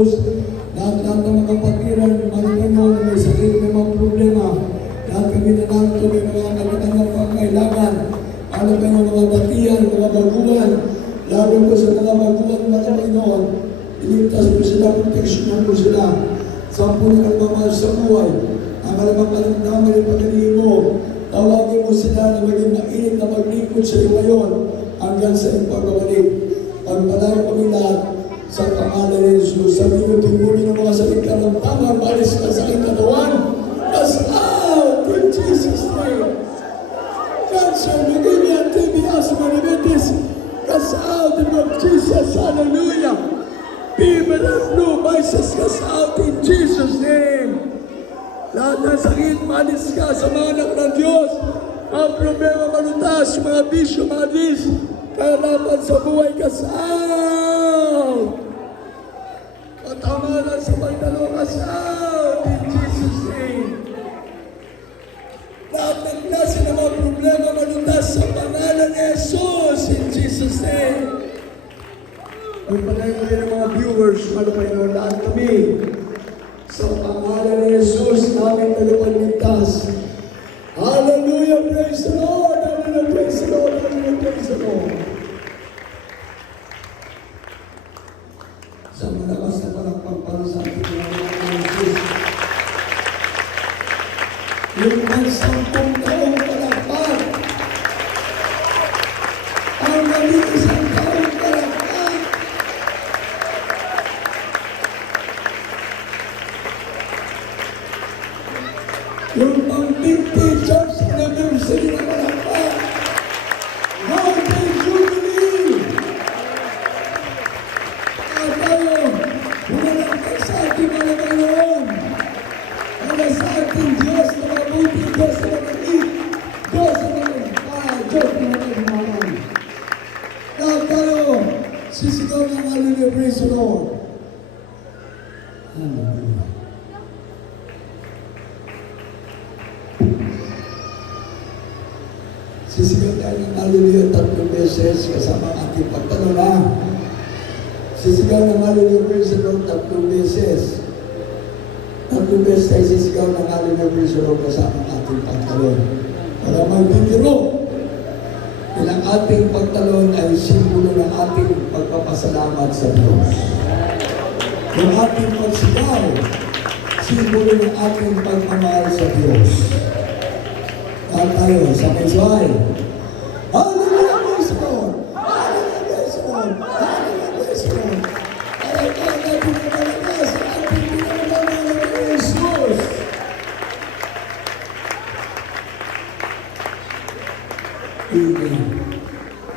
Lahat ng mga kapatiran, mga Panginoon na may sakit, may mga problema, lahat kami na nato may mga kanya-kanyang pangkailangan, ano kayo mga batiyan, mga baguhan, lalo po sa mga baguhan, mga Panginoon, iligtas po sila, proteksyonan po sila, sa po na kalmamahal sa buhay, ang kalamang kalamdaman yung pagaling mo, tawagin mo sila na maging mainit na maglingkod sa iyo ngayon, hanggang sa iyong pagbabalik. Pagpalayo kami lahat, sa pangalan ni Jesus, sabi ko, tingulin ng mga sakit ka ng tama, malis ka sa aking katawan, cast out in Jesus' name. Cancer, leukemia, TB, asthma, diabetes, cast out in the name of Jesus, hallelujah. Fever and flu, vices, cast out in Jesus' name. Lahat ng sakit, malis ka sa mga anak ng Diyos, mga problema, malutas, mga bisyo, mga dis, kahirapan sa buhay, cast out. Patamalan sa pagdalo, cast out in Jesus' name. Lahat ng klase ng mga problema, malutas sa pangalan ni Jesus in Jesus' name. Pagpalayo kami ng mga viewers, malupay-no, lahat kami. Sa pangalan ni Jesus, namin nalupagligtas. Hallelujah, praise the Lord, hallelujah, praise the Lord, hallelujah, praise the Lord. Sa malakas na palakpak para sa ating mga Jesus. Yung pang-sampung taong palakpak, ang nag-iisang taong palakpak, yung pang-50 church anniversary na palakpak, Golden Jubilee. At tayo, humalakpak sa ating mga Panginoon. Wala sa ating Diyos na mabuti, Diyos na magiging, Diyos na magiging, Diyos na magiging. At tayo, sisigaw ng hallelujah, praise the Lord. Hallelujah. Sisigaw tayo ng hallelujah 3 beses kasama ang ating pagtanong. Sisigaw ng hallelujah praise the Lord 3 beses. 3 beses tayo sisigaw ng hallelujah praise the Lord kasama ang ating pagtanong. Para magbibiro, ilang ating pagtalon ay simbolo ng ating pagpapasalamat sa Diyos. Yung ating pagsigaw, simbolo ng ating pagmamahal sa Diyos. At tayo, sabay-sabay. Hallelujah, praise the Lord! Hallelujah, praise the Lord! Hallelujah, praise the Lord! Aray ka natin na malakas ang ating pinagmamahal ng Jesus! Amen.